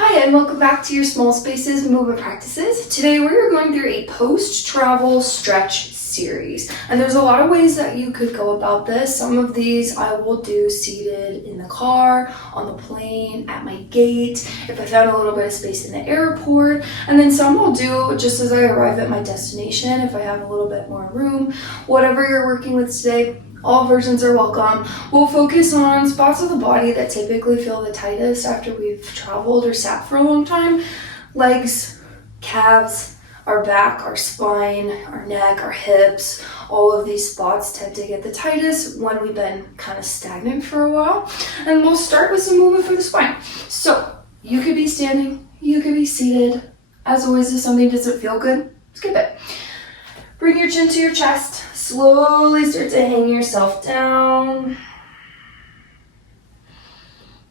Hi, and welcome back to your Small Spaces Movement Practices. Today we're going through a post-travel stretch series, and there's a lot of ways that you could go about this. Some of these I will do seated in the car, on the plane, at my gate, if I found a little bit of space in the airport, and then some I'll do just as I arrive at my destination if I have a little bit more room. Whatever you're working with today, all versions are welcome. We'll focus on spots of the body that typically feel the tightest after we've traveled or sat for a long time. Legs, calves, our back, our spine, our neck, our hips. All of these spots tend to get the tightest when we've been kind of stagnant for a while. And we'll start with some movement for the spine. So you could be standing, you could be seated. As always, if something doesn't feel good, skip it. Bring your chin to your chest. Slowly start to hang yourself down.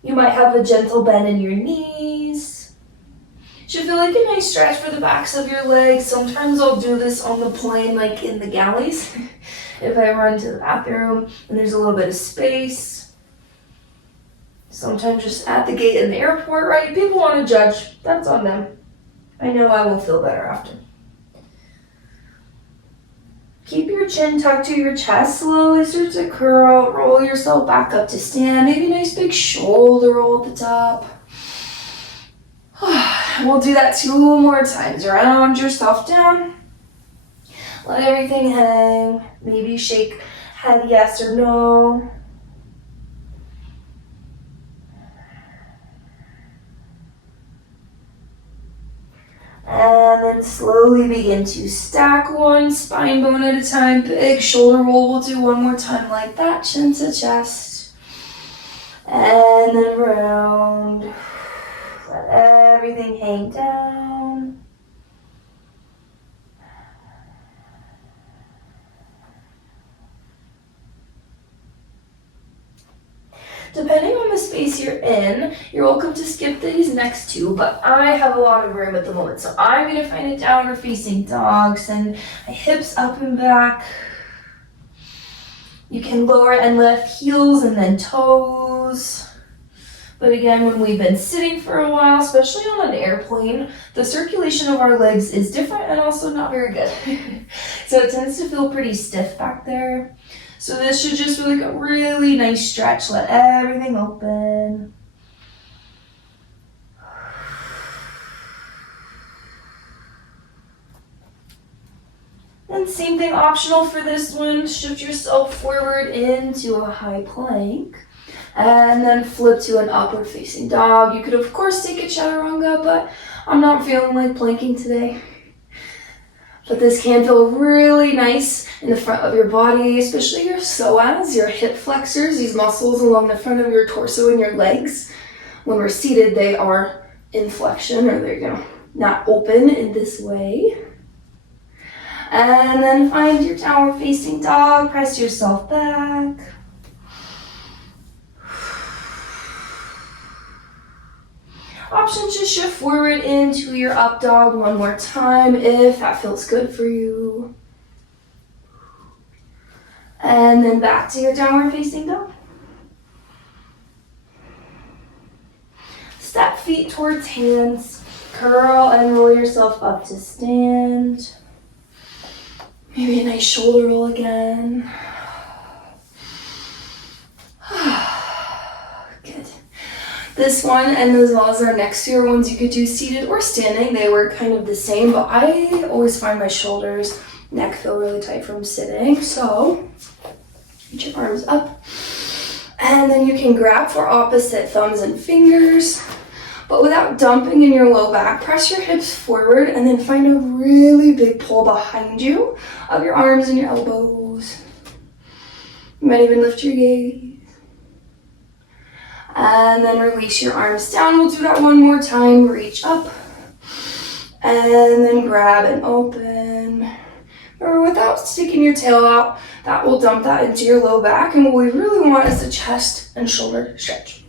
You might have a gentle bend in your knees. Should feel like a nice stretch for the backs of your legs. Sometimes I'll do this on the plane, like in the galleys. If I run to the bathroom and there's a little bit of space. Sometimes just at the gate in the airport, right? People want to judge. That's on them. I know I will feel better after. Keep your chin tucked to your chest, slowly start to curl, roll yourself back up to stand, maybe a nice big shoulder roll at the top. We'll do that 2 more times, round yourself down, let everything hang, maybe shake head yes or no. And then slowly begin to stack one spine bone at a time. Big shoulder roll. We'll do one more time like that. Chin to chest. And then round. Let everything hang down. Depending on the space you're in, you're welcome to skip these next 2, but I have a lot of room at the moment. So I'm going to find a downward facing dog, send my hips up and back. You can lower and lift heels and then toes. But again, when we've been sitting for a while, especially on an airplane, the circulation of our legs is different and also not very good. So it tends to feel pretty stiff back there. So this should just feel like a really nice stretch. Let everything open. And same thing, optional for this one. Shift yourself forward into a high plank. And then flip to an upward facing dog. You could of course take a chaturanga, but I'm not feeling like planking today. But this can feel really nice in the front of your body, especially your psoas, your hip flexors, these muscles along the front of your torso and your legs. When we're seated, they are in flexion, or they're not open in this way. And then find your downward facing dog, press yourself back. Option to shift forward into your up dog one more time if that feels good for you. And then back to your downward facing dog. Step feet towards hands. Curl and roll yourself up to stand. Maybe a nice shoulder roll again. This one and as well as our next 2 are ones you could do seated or standing. They work kind of the same, but I always find my shoulders, neck feel really tight from sitting. So reach your arms up and then you can grab for opposite thumbs and fingers, but without dumping in your low back. Press your hips forward and then find a really big pull behind you of your arms and your elbows. You might even lift your gaze. And then release your arms down. We'll do that one more time. Reach up. And then grab and open. Or without sticking your tail out, that will dump that into your low back. And what we really want is a chest and shoulder stretch.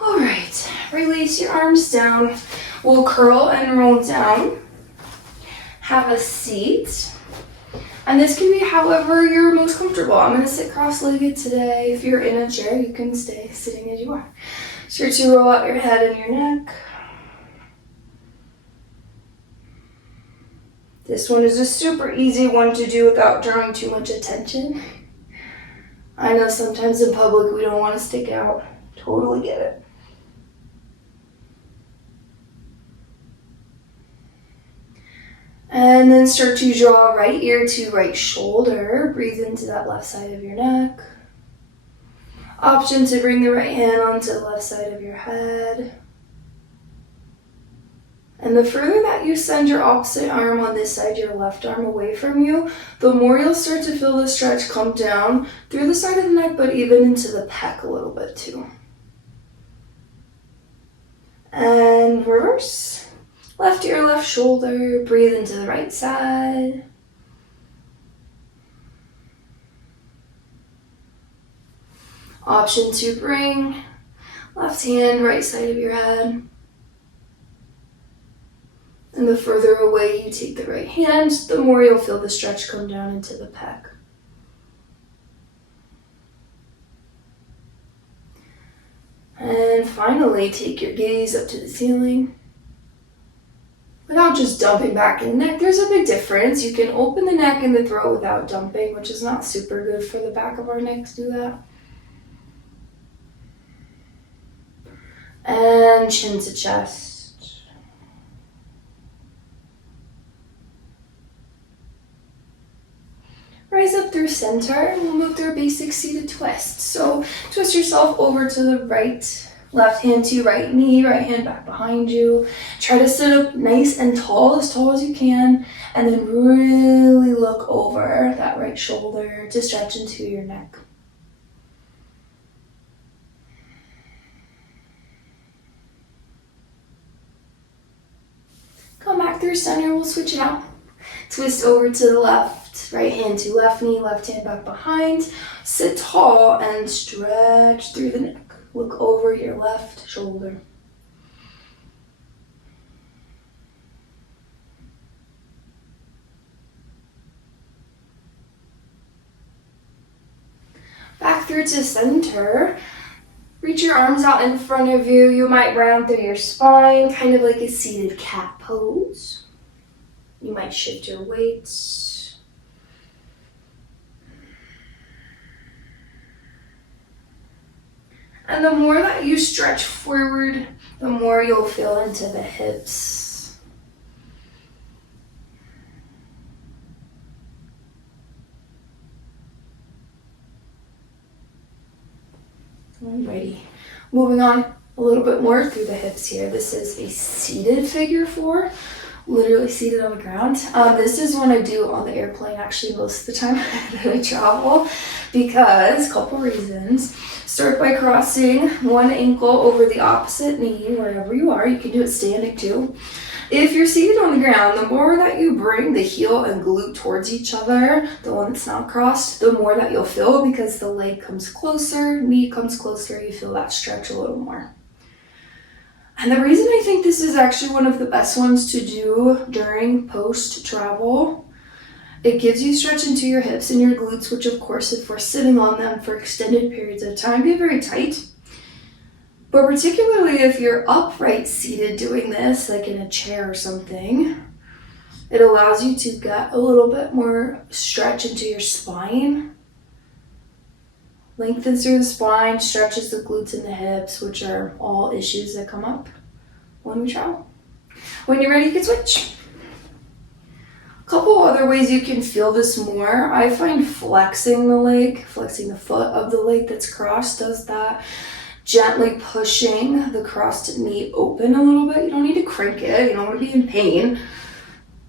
All right. Release your arms down. We'll curl and roll down. Have a seat. And this can be however you're most comfortable. I'm going to sit cross-legged today. If you're in a chair, you can stay sitting as you are. Start to roll out your head and your neck. This one is a super easy one to do without drawing too much attention. I know sometimes in public we don't want to stick out. Totally get it. And then start to draw right ear to right shoulder. Breathe into that left side of your neck. Option to bring the right hand onto the left side of your head. And the further that you send your opposite arm on this side, your left arm away from you, the more you'll start to feel the stretch come down through the side of the neck, but even into the pec a little bit too. And reverse. Left ear, left shoulder. Breathe into the right side. Option to bring left hand, right side of your head. And the further away you take the right hand, the more you'll feel the stretch come down into the pec. And finally, take your gaze up to the ceiling. Without just dumping back in the neck, there's a big difference. You can open the neck and the throat without dumping, which is not super good for the back of our neck to do that. And chin to chest. Rise up through center and we'll move through a basic seated twist. So twist yourself over to the right. Left hand to your right knee, right hand back behind you. Try to sit up nice and tall as you can, and then really look over that right shoulder to stretch into your neck. Come back through center, we'll switch it out. Twist over to the left, right hand to left knee, left hand back behind. Sit tall and stretch through the neck. Look over your left shoulder. Back through to center. Reach your arms out in front of you. You might round through your spine, kind of like a seated cat pose. You might shift your weights. And the more that you stretch forward, the more you'll feel into the hips. Alrighty, moving on a little bit more through the hips here. This is a seated figure four, literally seated on the ground. This is one I do on the airplane actually most of the time that I travel because, couple reasons. Start by crossing one ankle over the opposite knee, wherever you are. You can do it standing too. If you're seated on the ground, the more that you bring the heel and glute towards each other, the one that's not crossed, the more that you'll feel because the leg comes closer, knee comes closer, you feel that stretch a little more. And the reason I think this is actually one of the best ones to do during post-travel, it gives you stretch into your hips and your glutes, which of course, if we're sitting on them for extended periods of time, be very tight. But particularly if you're upright seated doing this, like in a chair or something, it allows you to get a little bit more stretch into your spine. Lengthens through the spine, stretches the glutes and the hips, which are all issues that come up when we travel. When you're ready, you can switch. Couple other ways you can feel this more. I find flexing the leg, flexing the foot of the leg that's crossed does that. Gently pushing the crossed knee open a little bit. You don't need to crank it, you don't want to be in pain.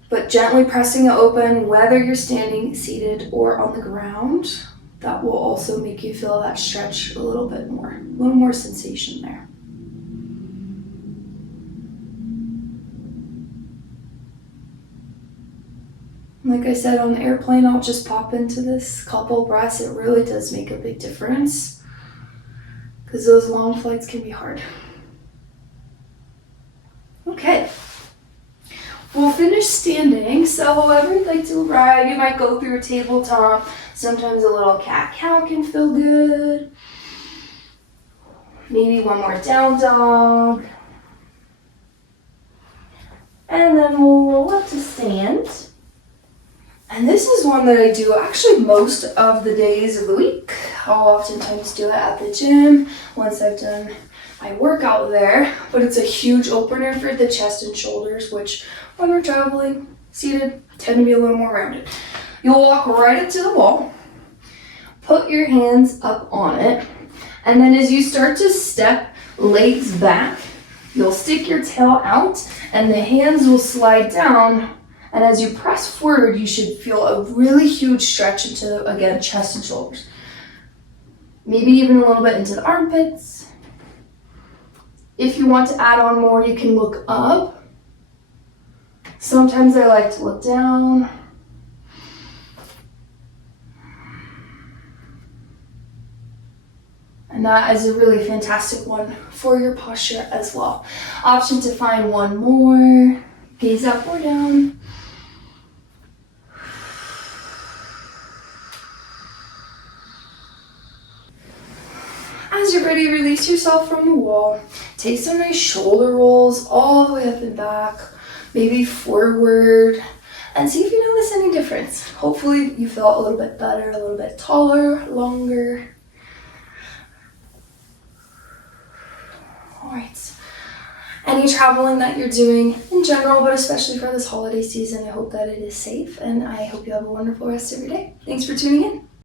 But gently pressing it open, whether you're standing, seated, or on the ground, that will also make you feel that stretch a little bit more. A little more sensation there. Like I said, on the airplane, I'll just pop into this couple breaths. It really does make a big difference because those long flights can be hard. Okay. We'll finish standing, so however you'd like to ride, you might go through a tabletop. Sometimes a little cat-cow can feel good. Maybe one more down dog. And then we'll roll up to stand. And this is one that I do actually most of the days of the week. I'll oftentimes do it at the gym once I've done my workout there. But it's a huge opener for the chest and shoulders, which when we're traveling, seated, tend to be a little more rounded. You'll walk right up to the wall, put your hands up on it, and then as you start to step legs back, you'll stick your tail out and the hands will slide down. And as you press forward, you should feel a really huge stretch into, again, chest and shoulders. Maybe even a little bit into the armpits. If you want to add on more, you can look up. Sometimes I like to look down. And that is a really fantastic one for your posture as well. Option to find one more. Gaze up or down. As you're ready, release yourself from the wall. Take some nice shoulder rolls all the way up and back, maybe forward, and see if you notice any difference. Hopefully you felt a little bit better, a little bit taller, longer. All right. Any traveling that you're doing in general, but especially for this holiday season, I hope that it is safe, and I hope you have a wonderful rest of your day. Thanks for tuning in.